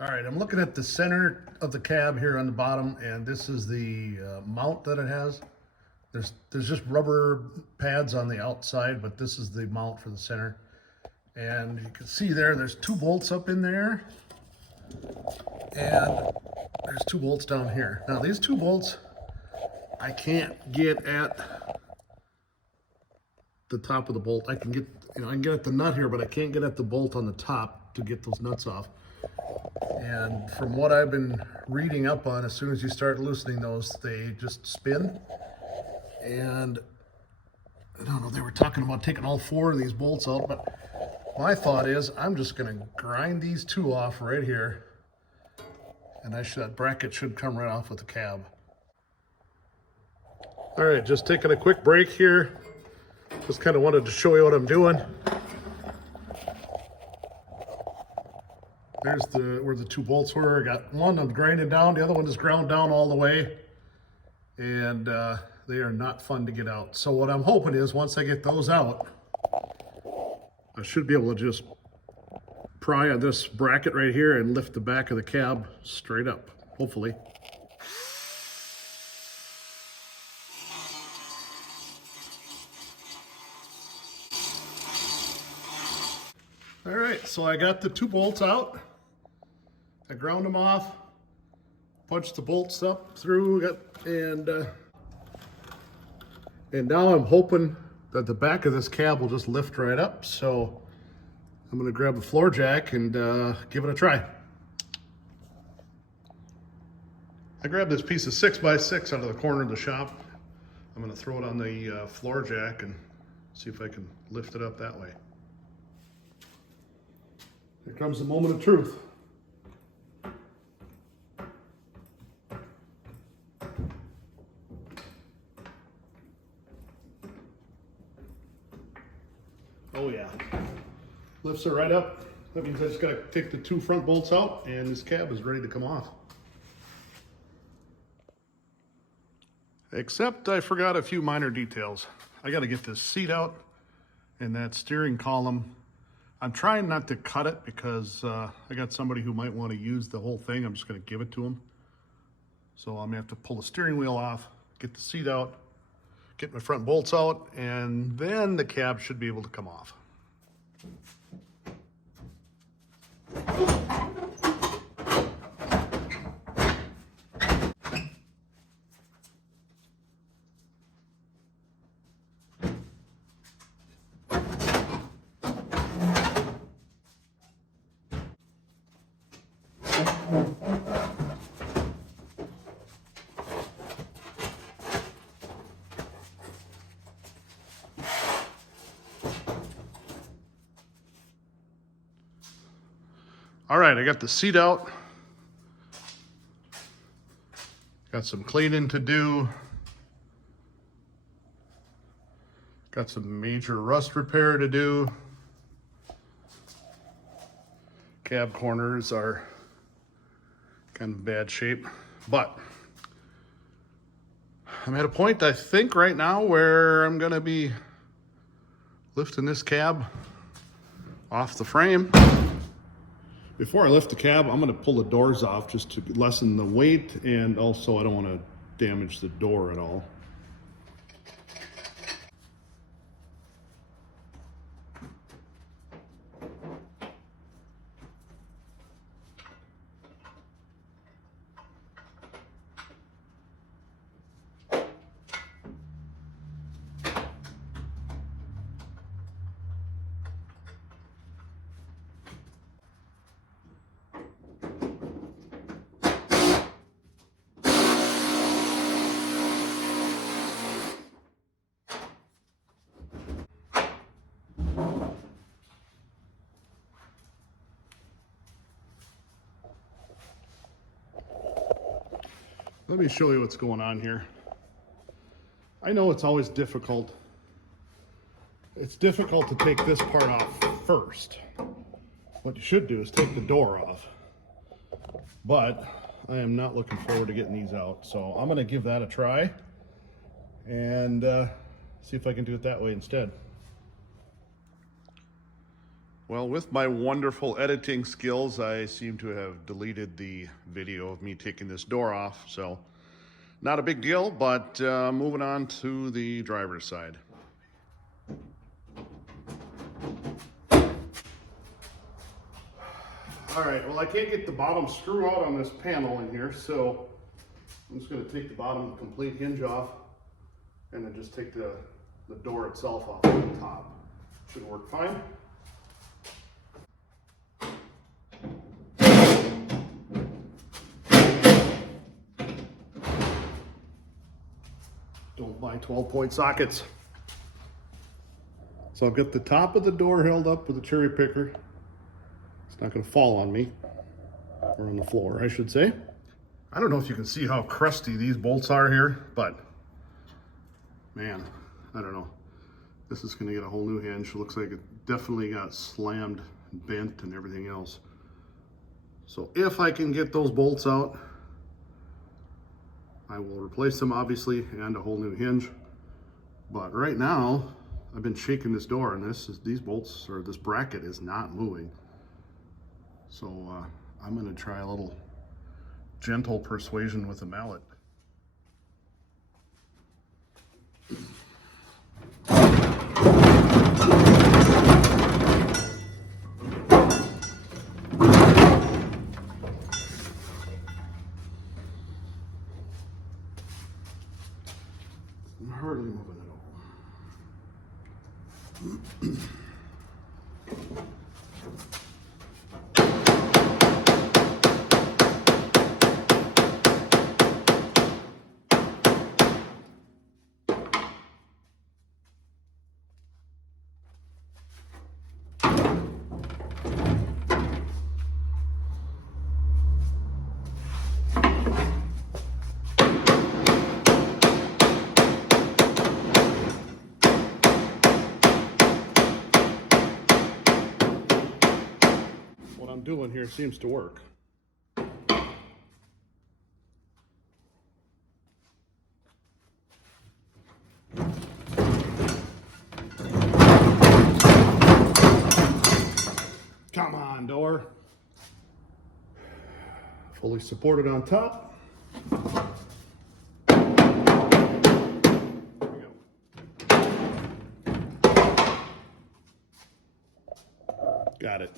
All right, I'm looking at the center of the cab here on the bottom, and this is the mount that it has. There's just rubber pads on the outside, but this is the mount for the center. And you can see there's two bolts up in there, and there's two bolts down here. Now these two bolts, I can't get at the top of the bolt. I can get, I can get at the nut here, but I can't get at the bolt on the top to get those nuts off. And from what I've been reading up on, as soon as you start loosening those, they just spin. And I don't know, they were talking about taking all four of these bolts out, but my thought is I'm just going to grind these two off right here, and that bracket should come right off with the cab. All right, just taking a quick break here. Just kind of wanted to show you what I'm doing. There's where the two bolts were. I got one I'm grinding down, the other one is ground down all the way, and they are not fun to get out. So what I'm hoping is once I get those out, I should be able to just pry on this bracket right here and lift the back of the cab straight up, hopefully. All right, so I got the two bolts out. I ground them off, punched the bolts up through, and now I'm hoping that the back of this cab will just lift right up. So I'm gonna grab a floor jack and give it a try. I grabbed this piece of 6x6 out of the corner of the shop. I'm gonna throw it on the floor jack and see if I can lift it up that way. Here comes the moment of truth. Oh yeah, lifts it right up. That means I just gotta take the two front bolts out and this cab is ready to come off. Except I forgot a few minor details. I gotta get this seat out and that steering column. I'm trying not to cut it because I got somebody who might want to use the whole thing. I'm just gonna give it to them. So I'm gonna have to pull the steering wheel off, get the seat out, get my front bolts out, and then the cab should be able to come off. All right, I got the seat out. Got some cleaning to do. Got some major rust repair to do. Cab corners are kind of bad shape, but I'm at a point, I think, right now where I'm gonna be lifting this cab off the frame. Before I lift the cab, I'm gonna pull the doors off just to lessen the weight, and also I don't wanna damage the door at all. Let me show you what's going on here. I know it's always difficult. It's difficult to take this part off first. What you should do is take the door off. But I am not looking forward to getting these out. So I'm gonna give that a try and see if I can do it that way instead. Well, with my wonderful editing skills, I seem to have deleted the video of me taking this door off, so not a big deal, but moving on to the driver's side. All right, well, I can't get the bottom screw out on this panel in here, so I'm just going to take the bottom complete hinge off and then just take the door itself off the top. Should work fine. Don't buy 12-point sockets. So I've got the top of the door held up with a cherry picker. It's not going to fall on me, or on the floor, I should say. I don't know if you can see how crusty these bolts are here, but man, I don't know. This is going to get a whole new hinge. Looks like it definitely got slammed, bent, and everything else. So if I can get those bolts out, I will replace them, obviously, and a whole new hinge. But right now, I've been shaking this door, and these bolts, or this bracket, is not moving. So I'm going to try a little gentle persuasion with a mallet. I'm hardly moving at all. What I'm doing here seems to work. Come on, door. Fully supported on top. There we go. Got it.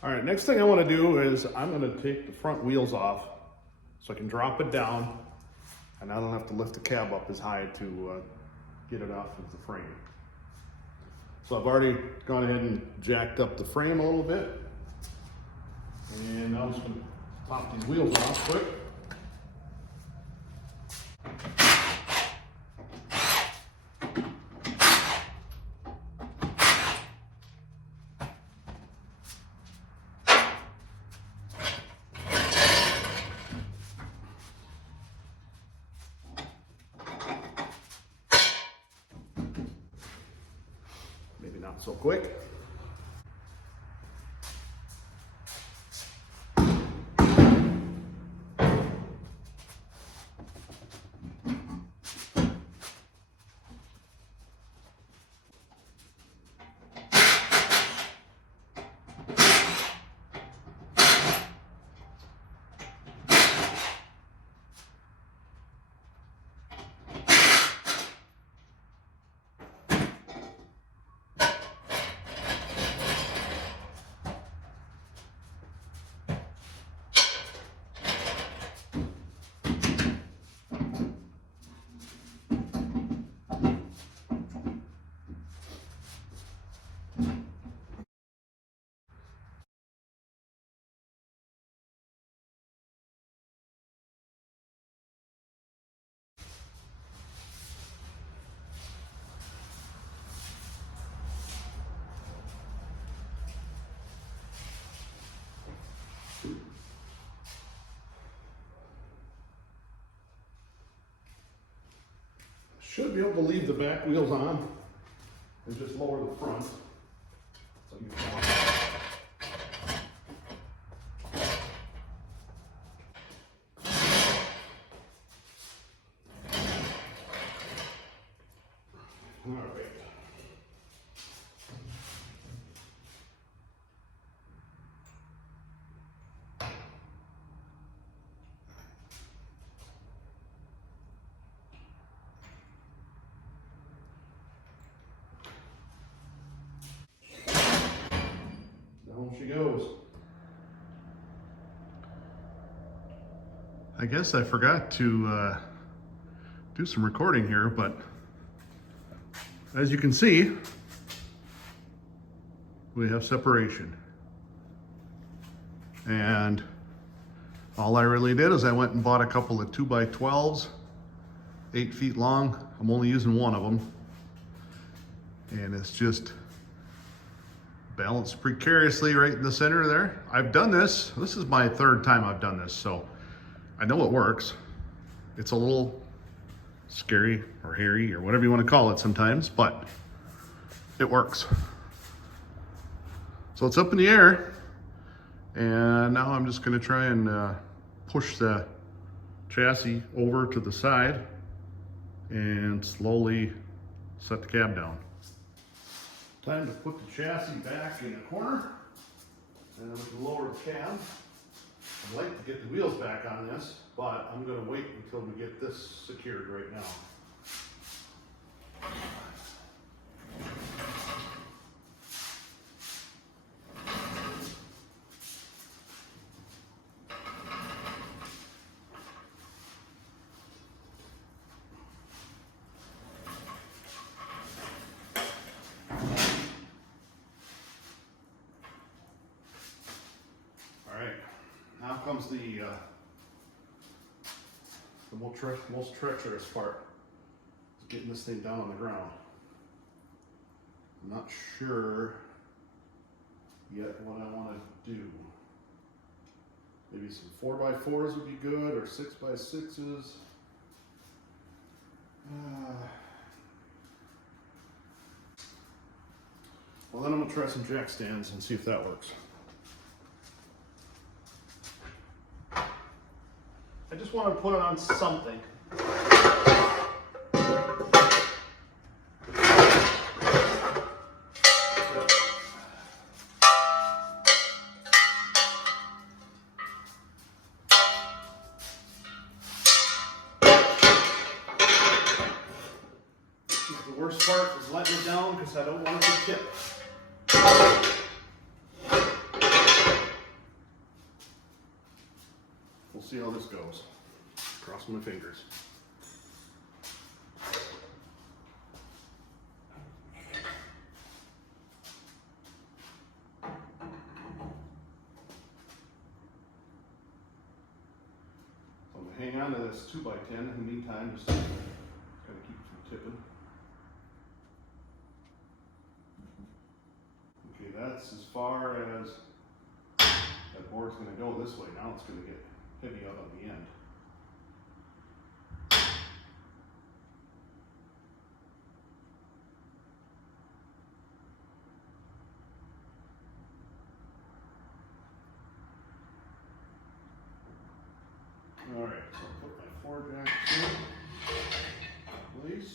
All right, next thing I want to do is I'm going to take the front wheels off so I can drop it down, and I don't have to lift the cab up as high to get it off of the frame. So I've already gone ahead and jacked up the frame a little bit, and I'm just going to pop these wheels off quick. Maybe not so quick. Should be able to leave the back wheels on and just lower the front. So you can all right. Down she goes. I guess I forgot to do some recording here, but as you can see, we have separation. And all I really did is I went and bought a couple of 2x12s, 8 feet long. I'm only using one of them. And it's just balanced precariously right in the center there. I've done this. This is my 3rd time I've done this, so I know it works. It's a little scary or hairy or whatever you want to call it sometimes, but it works. So it's up in the air, and now I'm just going to try and push the chassis over to the side and slowly set the cab down. Time to put the chassis back in the corner, and we can lower the cab. I'd like to get the wheels back on this, but I'm going to wait until we get this secured right now. Now comes the most treacherous part, is getting this thing down on the ground. I'm not sure yet what I want to do. Maybe some 4x4s would be good, or 6x6s. Well, then I'm going to try some jack stands and see if that works. I just want to put it on something. The worst part is letting it down because I don't want it to tip. We'll see how this goes. Cross my fingers. I'm going to hang on to this 2x10 in the meantime, just kind of keep it from tipping. Okay, that's as far as that board's going to go this way. Now it's going to get heavy out on the end. All right, so I'll put my 4 jacks in place.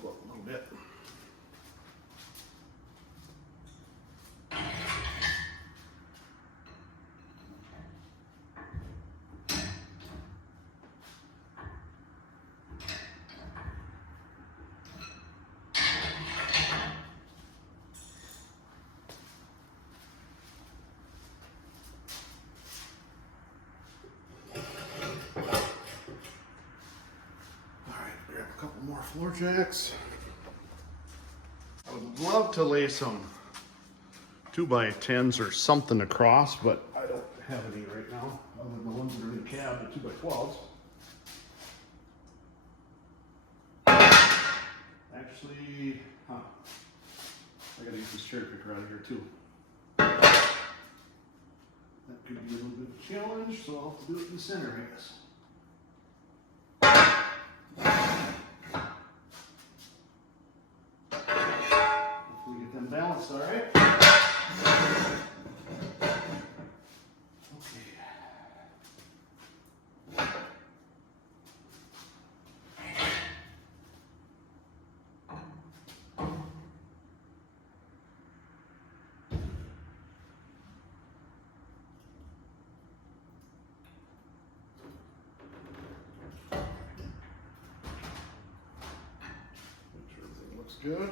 Pull up a little bit. Couple more floor jacks. I would love to lay some 2x10s or something across, but I don't have any right now, other than the ones that are in the cab, the 2x12s. Actually, I gotta use this cherry picker out of here too. That could be a little bit of a challenge, so I'll have to do it in the center, I guess. Hopefully get them balanced all right. Make sure everything looks good.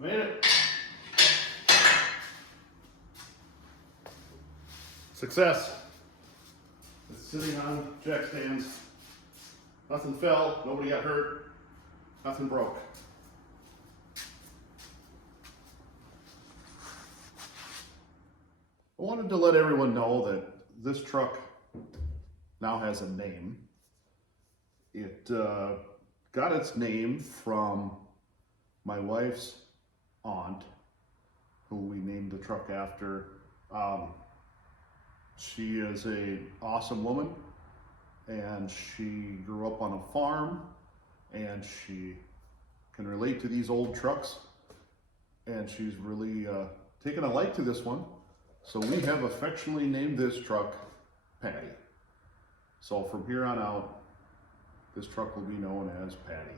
Made it. Success. It's sitting on jack stands. Nothing fell, nobody got hurt, nothing broke. I wanted to let everyone know that this truck now has a name. It got its name from my wife's aunt, who we named the truck after. She is an awesome woman, and she grew up on a farm, and she can relate to these old trucks, and she's really taken a like to this one. So we have affectionately named this truck Patty. So from here on out, this truck will be known as Patty.